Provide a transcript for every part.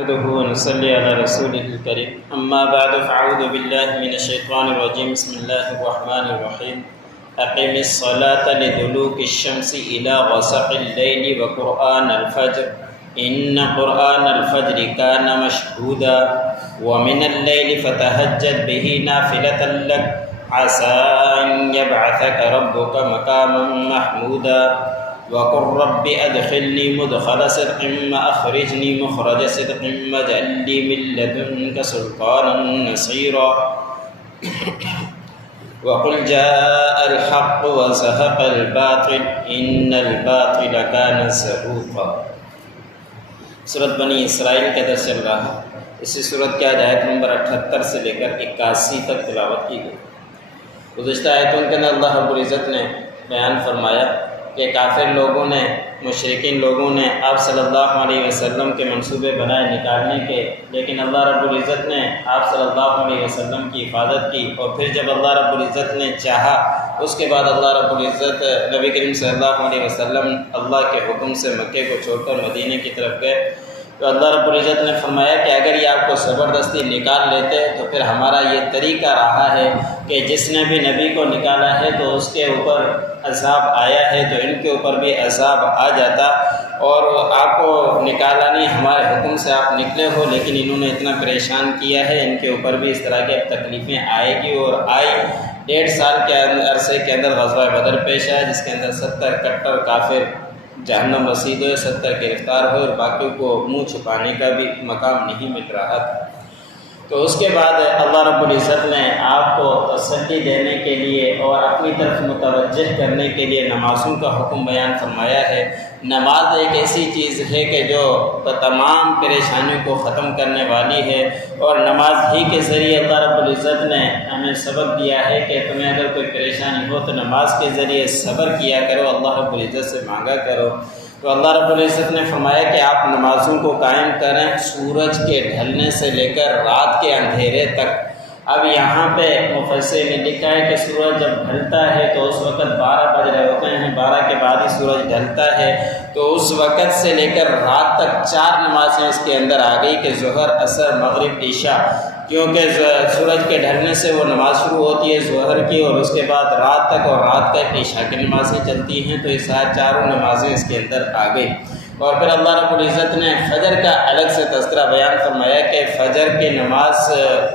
نحمده ونصلي على رسوله الكريم اما بعد فاعوذ بالله من الشيطان الرجيم بسم الله الرحمن الرحيم اقم الصلاة لدلوك الشمس الى غسق الليل وقرآن الفجر ان قرآن الفجر كان مشهودا ومن الليل فتهجد به نافلة لك عسى ان يبعثك ربك مقاما محمودا وقل رب ادخلني مدخل صدق واخرجني مخرج صدق واجعل لي من لدنك سلطانا نصيرا وقل جاء الحق وزهق الباطل ان الباطل كان زهوقا۔ سورۃ بنی اسرائیل کا درس چل رہا ہے۔ اسی سورۃ کی آیت نمبر 78 سے لے کر 81 تک تلاوت کی گئی۔ گزشتہ آیتوں کے اندر اللہ رب العزت نے بیان فرمایا کہ کافر لوگوں نے، مشرکین لوگوں نے آپ صلی اللہ علیہ وسلم کے منصوبے بنائے نکالنے کے، لیکن اللہ رب العزت نے آپ صلی اللہ علیہ وسلم کی حفاظت کی، اور پھر جب اللہ رب العزت نے چاہا اس کے بعد اللہ رب العزت نبی کریم صلی اللہ علیہ وسلم اللہ کے حکم سے مکے کو چھوڑ کر مدینے کی طرف گئے، تو اللہ رب العزت نے فرمایا کہ اگر یہ آپ کو زبردستی نکال لیتے تو پھر ہمارا یہ طریقہ رہا ہے کہ جس نے بھی نبی کو نکالا ہے تو اس کے اوپر عذاب آیا ہے تو ان کے اوپر بھی عذاب آ جاتا، اور آپ کو نکالا نہیں، ہمارے حکم سے آپ نکلے ہو، لیکن انہوں نے اتنا پریشان کیا ہے، ان کے اوپر بھی اس طرح کی تکلیفیں آئے گی اور آئی۔ 1.5 سال کے عرصے کے اندر غزوہ بدر پیش آیا، جس کے اندر 70 کٹر کافر جہنم رسید ہوئے، 70 گرفتار ہوئے، اور باقیوں کو منہ چھپانے کا بھی مقام نہیں مل رہا تھا۔ تو اس کے بعد اللہ رب العزت نے آپ کو تسلی دینے کے لیے اور اپنی طرف متوجہ کرنے کے لیے نمازوں کا حکم بیان فرمایا ہے۔ نماز ایک ایسی چیز ہے کہ جو تمام پریشانیوں کو ختم کرنے والی ہے، اور نماز ہی کے ذریعے اللہ رب العزت نے ہمیں سبق دیا ہے کہ تمہیں اگر کوئی پریشانی ہو تو نماز کے ذریعے صبر کیا کرو، اللہ رب العزت سے مانگا کرو۔ تو اللہ رب العزت نے فرمایا کہ آپ نمازوں کو قائم کریں سورج کے ڈھلنے سے لے کر رات کے اندھیرے تک۔ اب یہاں پہ مفسر نے لکھا ہے کہ سورج جب ڈھلتا ہے تو اس وقت 12 بج رہے ہوتے ہیں، 12 کے بعد ہی سورج ڈھلتا ہے، تو اس وقت سے لے کر رات تک 4 نمازیں اس کے اندر آ گئی کہ ظہر، عصر، مغرب، عشاء، کیونکہ سورج کے ڈھلنے سے وہ نماز شروع ہوتی ہے ظہر کی، اور اس کے بعد رات تک، اور رات تک عشاء کی نمازیں چلتی ہیں، تو یہ چاروں نمازیں اس کے اندر آ گئی۔ اور پھر اللہ رب العزت نے فجر کا الگ سے تذکرہ بیان فرمایا کہ فجر کی نماز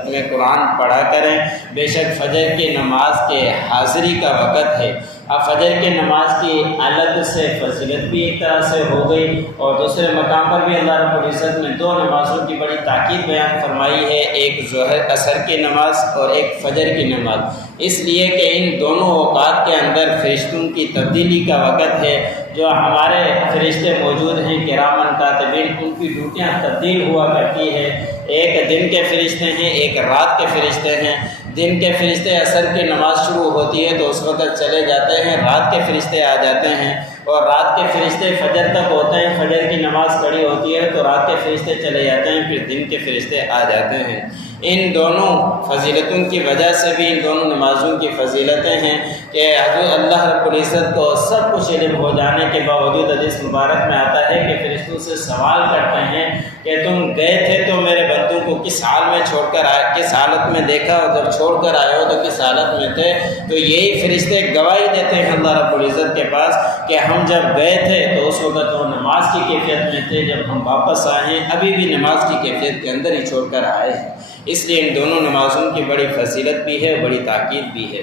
میں قرآن پڑھا کریں، بے شک فجر کی نماز کے حاضری کا وقت ہے۔ اب فجر کی نماز کی الگ سے فضیلت بھی ایک طرح سے ہو گئی، اور دوسرے مقام پر بھی اللہ رب العزت نے 2 نمازوں کی بڑی تاکید بیان فرمائی ہے، ایک ظہر عصر کی نماز اور ایک فجر کی نماز، اس لیے کہ ان دونوں اوقات کے اندر فرشتوں کی تبدیلی کا وقت ہے۔ جو ہمارے فرشتے موجود ہیں کرامن کاتبین، ان کی ڈیوٹیاں تبدیل ہوا کرتی ہے، ایک دن کے فرشتے ہیں، ایک رات کے فرشتے ہیں۔ دن کے فرشتے عصر کی نماز شروع ہوتی ہے تو اس وقت چلے جاتے ہیں، رات کے فرشتے آ جاتے ہیں، اور رات کے فرشتے فجر تک ہوتے ہیں، فجر کی نماز کھڑی ہوتی ہے تو رات کے فرشتے چلے جاتے ہیں، پھر دن کے فرشتے آ جاتے ہیں۔ ان دونوں فضیلتوں کی وجہ سے بھی ان دونوں نمازوں کی فضیلتیں ہیں کہ حضور اللہ رب العزت کو سب کچھ علم ہو جانے کے باوجود حدیث مبارک میں آتا ہے کہ فرشتوں سے سوال کرتے ہیں کہ تم گئے تھے تو میرے بندوں کو کس حال میں چھوڑ کر آئے، کس حالت میں دیکھا، اور جب چھوڑ کر آئے ہو تو کس حالت میں تھے؟ تو یہی فرشتے گواہی دیتے ہیں اللہ رب العزت کے پاس کہ ہم جب گئے تھے تو اس وقت وہ نماز کی کیفیت میں تھے، جب ہم واپس آئے ہیں ابھی بھی نماز کی کیفیت کے اندر ہی چھوڑ کر آئے ہیں۔ اس لیے ان دونوں نمازوں کی بڑی فضیلت بھی ہے، بڑی تاکید بھی ہے۔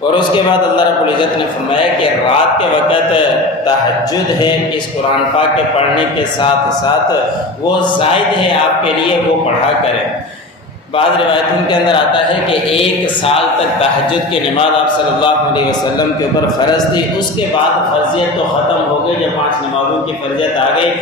اور اس کے بعد اللہ رب العزت نے فرمایا کہ رات کے وقت تہجد ہے، اس قرآن پاک کے پڑھنے کے ساتھ ساتھ وہ زائد ہے آپ کے لیے، وہ پڑھا کریں۔ بعض روایتوں کے اندر آتا ہے کہ 1 سال تک تہجد کی نماز آپ صلی اللہ علیہ وسلم کے اوپر فرض تھی، اس کے بعد فرضیت تو ختم ہو گئی جب 5 نمازوں کی فرضیت آ گئی۔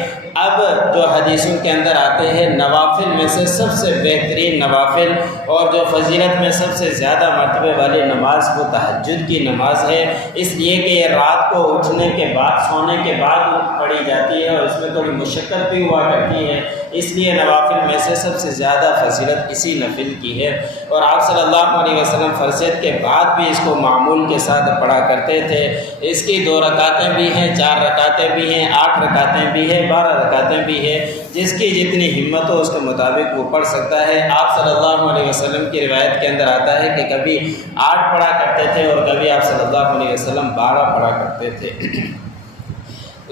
اب جو حدیثوں کے اندر آتے ہیں نوافل میں سے سب سے بہترین نوافل اور جو فضیلت میں سب سے زیادہ مرتبے والی نماز وہ تہجد کی نماز ہے، اس لیے کہ یہ رات کو اٹھنے کے بعد، سونے کے بعد پڑھی جاتی ہے، اور اس میں تھوڑی مشقت بھی ہوا کرتی ہے، اس لیے نوافل میں سے سب سے زیادہ فضیلت اسی نفل کی ہے، اور آپ صلی اللہ علیہ وسلم فرضیت کے بعد بھی اس کو معمول کے ساتھ پڑھا کرتے تھے۔ اس کی 2 رکعتیں بھی ہیں، 4 رکعتیں بھی ہیں، 8 رکعتیں بھی ہیں، 12 رکعتیں بھی ہیں، جس کی جتنی ہمت ہو اس کے مطابق وہ پڑھ سکتا ہے۔ آپ صلی اللہ علیہ وسلم کی روایت کے اندر آتا ہے کہ کبھی 8 پڑھا کرتے تھے اور کبھی آپ صلی اللہ علیہ وسلم 12 پڑھا کرتے تھے۔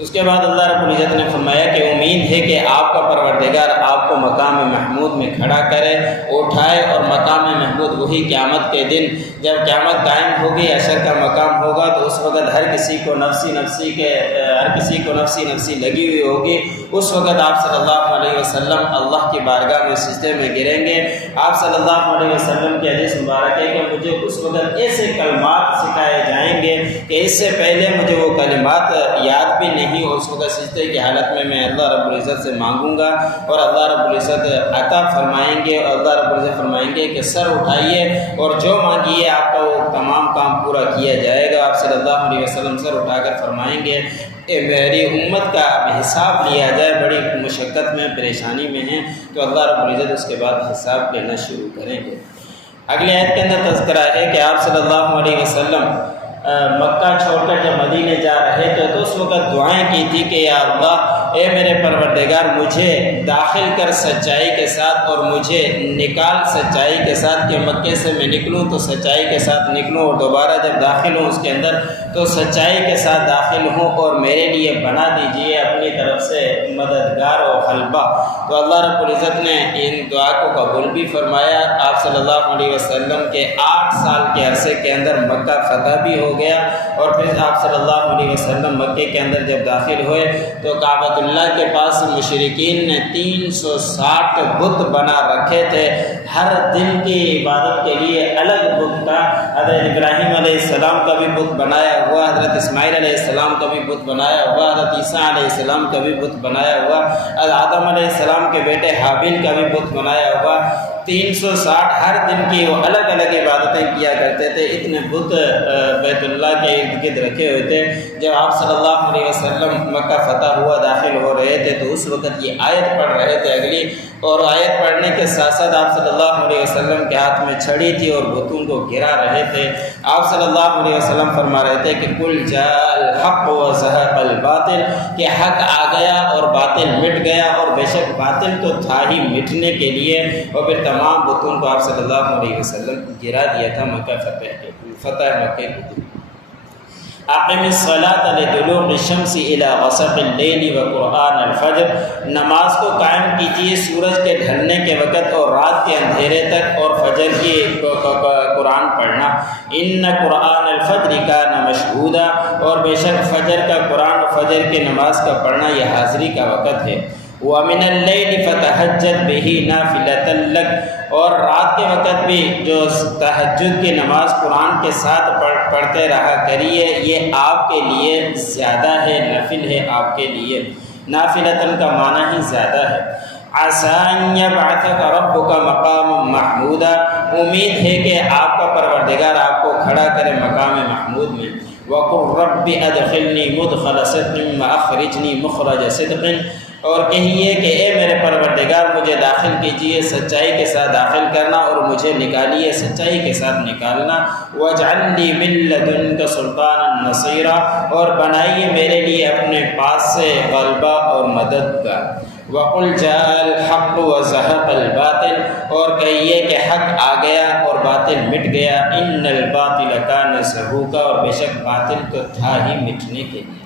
اس کے بعد اللہ رب العزت نے فرمایا کہ امید ہے کہ آپ کا پروردگار آپ کو مقام محمود میں کھڑا کرے، اٹھائے، اور مقام محمود وہی قیامت کے دن جب قیامت قائم ہوگی، حشر کا مقام ہوگا، تو اس وقت ہر کسی کو نفسی نفسی لگی ہوئی ہوگی۔ اس وقت آپ صلی اللہ علیہ وسلم اللہ کی بارگاہ میں سجدے میں گریں گے۔ آپ صلی اللہ علیہ وسلم کی حدیث مبارک ہے کہ مجھے اس وقت ایسے کلمات سکھائے جائیں گے کہ اس سے پہلے مجھے وہ کلمات یاد بھی نہیں، اور اس وقت سجدے کی حالت میں اللہ رب العزت سے مانگوں گا، اور اللہ رب العزت عطا فرمائیں گے، اور اللہ رب العزت فرمائیں گے کہ سر اٹھائیے اور جو مانگیے آپ کا وہ تمام کام پورا کیا جائے گا۔ آپ صلی اللہ علیہ وسلم سر اٹھا کر فرمائیں گے کہ میری امت کا اب حساب لیا جائے، بڑی مشقت میں، پریشانی میں ہیں، تو اللہ رب العزت اس کے بعد حساب لینا شروع کریں گے۔ اگلی آیت کے اندر تذکرہ ہے کہ آپ صلی اللہ علیہ وسلم مکہ چھوڑ کر جب مدینے جا رہے تھے تو اس وقت دعائیں کی تھی کہ یا اللہ، اے میرے پروردگار، مجھے داخل کر سچائی کے ساتھ اور مجھے نکال سچائی کے ساتھ، کہ مکے سے میں نکلوں تو سچائی کے ساتھ نکلوں، اور دوبارہ جب داخل ہوں اس کے اندر تو سچائی کے ساتھ داخل ہوں، اور میرے لیے بنا دیجئے اپنی طرف سے مددگار و حلبہ۔ تو اللہ رب العزت نے ان دعا کو قبول بھی فرمایا۔ آپ صلی اللہ علیہ وسلم کے 8 سال کے عرصے کے اندر مکہ فتح بھی ہو گیا، اور پھر آپ صلی اللہ علیہ وسلم مکے کے اندر جب داخل ہوئے تو کعبۃ اللہ کے پاس مشرکین نے 360 بت بنا رکھے تھے، ہر دن کی عبادت کے لیے الگ بت تھا۔ حضرت ابراہیم علیہ السلام کا بھی بت بنایا ہوا، حضرت اسماعیل علیہ السلام کا بھی بت بنایا ہوا، حضرت عیسیٰ علیہ السلام کا بھی بت بنایا ہوا، حضرت آدم علیہ السلام کے بیٹے حابیل کا بھی بت بنایا ہوا۔ 360 ہر دن کی وہ الگ الگ عبادتیں کیا کرتے تھے، اتنے بت بیت اللہ کے ارد گرد رکھے ہوئے تھے۔ جب آپ صلی اللہ علیہ وسلم مکہ فتح ہوا، داخل ہو رہے تھے، تو اس وقت یہ آیت پڑھ رہے تھے اگلی، اور آیت پڑھنے کے ساتھ ساتھ آپ صلی اللہ علیہ وسلم کے ہاتھ میں چھڑی تھی اور بتوں کو گرا رہے تھے۔ آپ صلی اللہ علیہ وسلم فرما رہے تھے کہ قل جاء الحق وزهق الباطل، کہ حق آ گیا اور باطل مٹ گیا، اور بے شک باطل تو تھا ہی مٹنے کے لیے، اور پھر تمام بتوں کو آپ صلی اللہ علیہ وسلم گرا دیا تھا مکہ فتح مکہ کے دن۔ اقم الصلاۃ لدلوق الشمس الى غسق اللیل وقرآن الفجر، نماز کو قائم کیجیے سورج کے ڈھلنے کے وقت اور رات کے اندھیرے تک، اور فجر کی قرآن پڑھنا۔ ان قرآن الفجر کان مشہودا، اور بے شک فجر کا قرآن و فجر کی نماز کا پڑھنا یہ حاضری کا وقت ہے۔ وَمِنَ اللَّيْلِ فَتَهَجَّدْ بِهِ نَافِلَةً لَكَ، اور رات کے وقت بھی جو تہجد کی نماز قرآن کے ساتھ پڑھتے رہا کریے، یہ آپ کے لیے زیادہ ہے، نفل ہے آپ کے لیے۔ نافلۃً کا معنی ہی زیادہ ہے۔ عَسَىٰ أَن يَبْعَثَكَ رَبُّكَ مَقَامًا مَحْمُودًا، امید ہے کہ آپ کا پروردگار آپ کو کھڑا کرے مقام محمود میں۔ وَقُلْ رَبِّ أَدْخِلْنِي مُدْخَلَ صِدْقٍ وَأَخْرِجْنِي مُخْرَجَ صِدْقٍ، اور کہیے کہ اے میرے پروردگار، مجھے داخل کیجیے سچائی کے ساتھ داخل کرنا، اور مجھے نکالیے سچائی کے ساتھ نکالنا۔ وَاجْعَلْ لِي مِن لَّدُنكَ سُلْطَانًا نَصِيرًا، اور بنائیے میرے لیے اپنے پاس سے غلبہ اور مدد کا۔ وَقُلْ جَاءَ الْحَقُّ وَزَهَقَ الْبَاطِلُ، اور کہیے کہ حق آ گیا اور باطل مٹ گیا۔ إِنَّ الْبَاطِلَ كَانَ زَهُوقًا، اور بے شک باطل تو تھا ہی مٹنے کے لیے۔